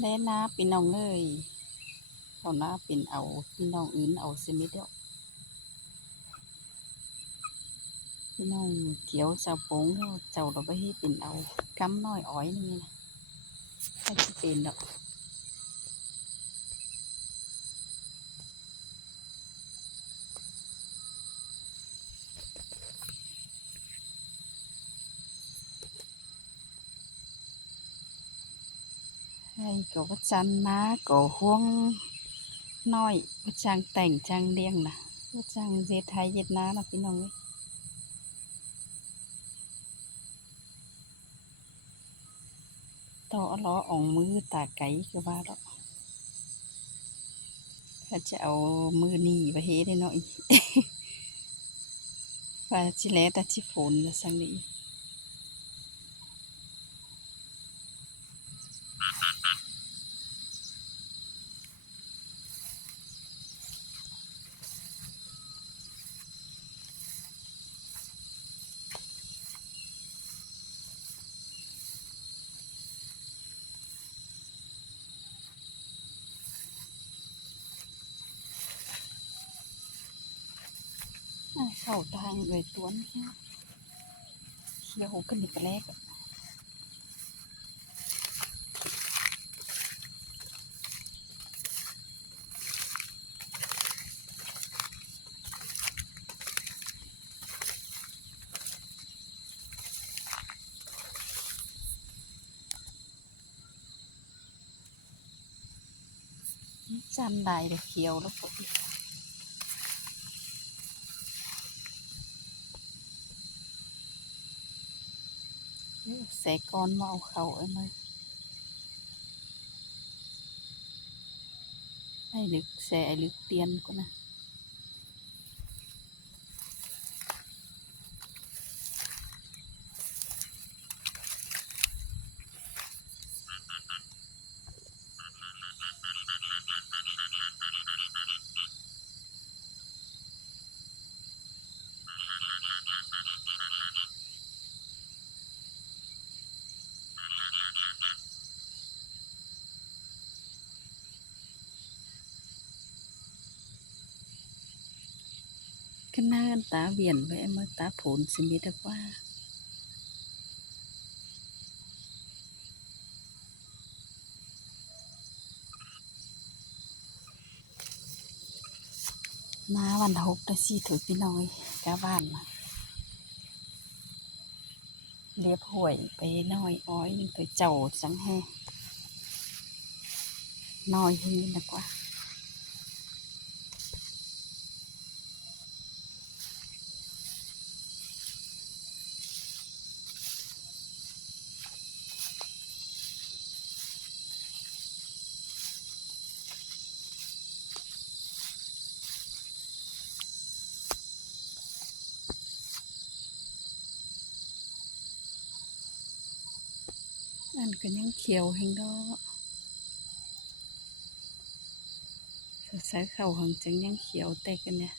แล่นาพี่น้องเอ้ยเขานาเป็นเอาพี่น้องอื่นเอาสิมิเดียวพี่น้องเกี่ยวเจ้าโป้งเนาะเจ้าดอกไปให้เป็นเอากำน้อยอ้อยนี่นะให้สิเป็นดอกให้ก็ว่าจันนาก็ห่วงน้อยว่าจางแต่งจางเลี้ยงนะว่าจางเฮ็ดไทยเฮ็ดนานะพี่น้องเอ้ยต่อล้ออ่องมือตาไก่ก็ว่าดอกถ้าจะเอามือหนีไปเฮ็ดได้เนาะอีว่าสิแลแต่สิฝนว่าซั่งนี้เข้าทางเอ้ยตวนเขียวกันนี่ปลาแลก จำได้แต่เขียวแล้วก็แสก้อนมาเอาเขาไอ้มาไอ้ลึกแสไอ้ลึกเตียนก็นะก็น่ากันตาเวียนไว้ไอ้มาตาผลสิมีแต่ว่ามาวันหกได้สิถือพี่น้อยกาบ้านมาเรียบห่วยไปน้อยอ้อยยังตัวเจ้าจังแห่น้อยที่นี่นะกว่าอันก็ยังเขียวแหงดอกสายเข่าหังจังยังเขียวแต่กันเนี่ย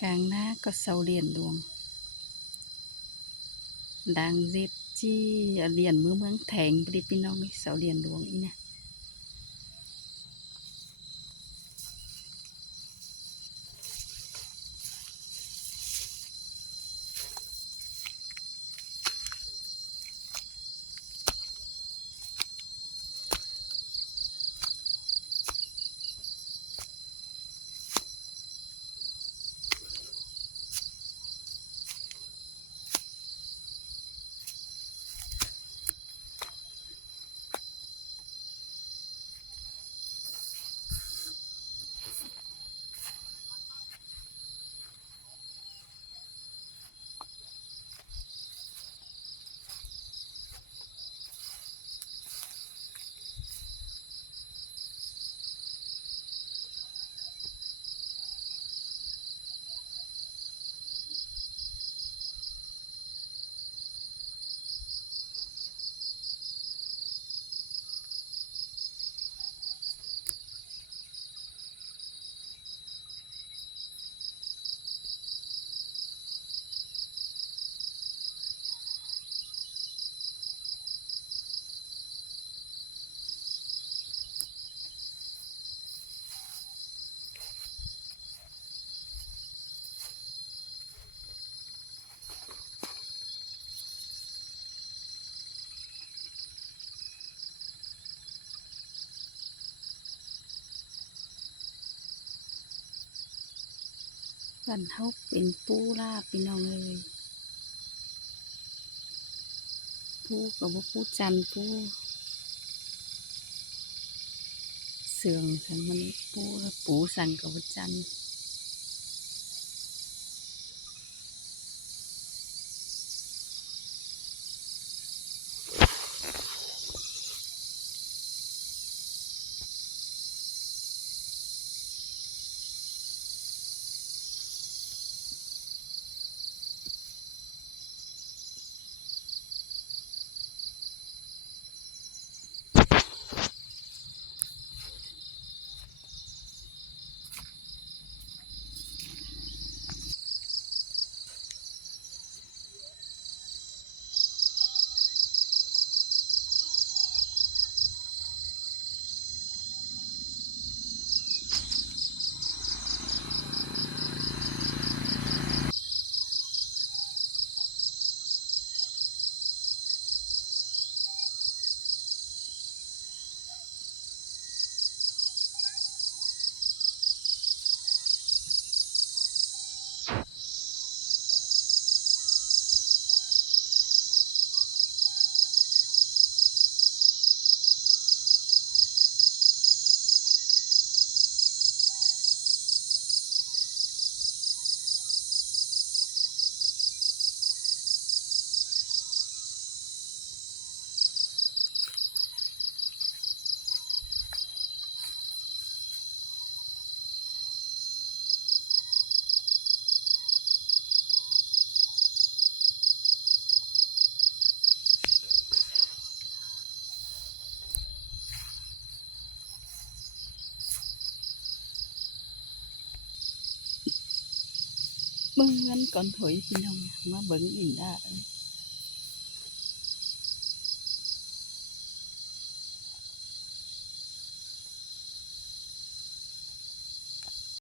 กลางหน้าก็เสาเหรียญดวงดังเจ็บจี้เหรียญมือเมืองแทงปริพี่น้องเสาเหรียญดวงอีนะ บ้านเฮาเป็นปูลาบพี่น้องเอ้ยปูก็บ่ปูจันทร์ปูเสืองซั่นมันปูแล้วปูสั่นก็บ่จันทร์เบิ่งเงินก่อนถอยพี่น้องมาเบิ่งอินดา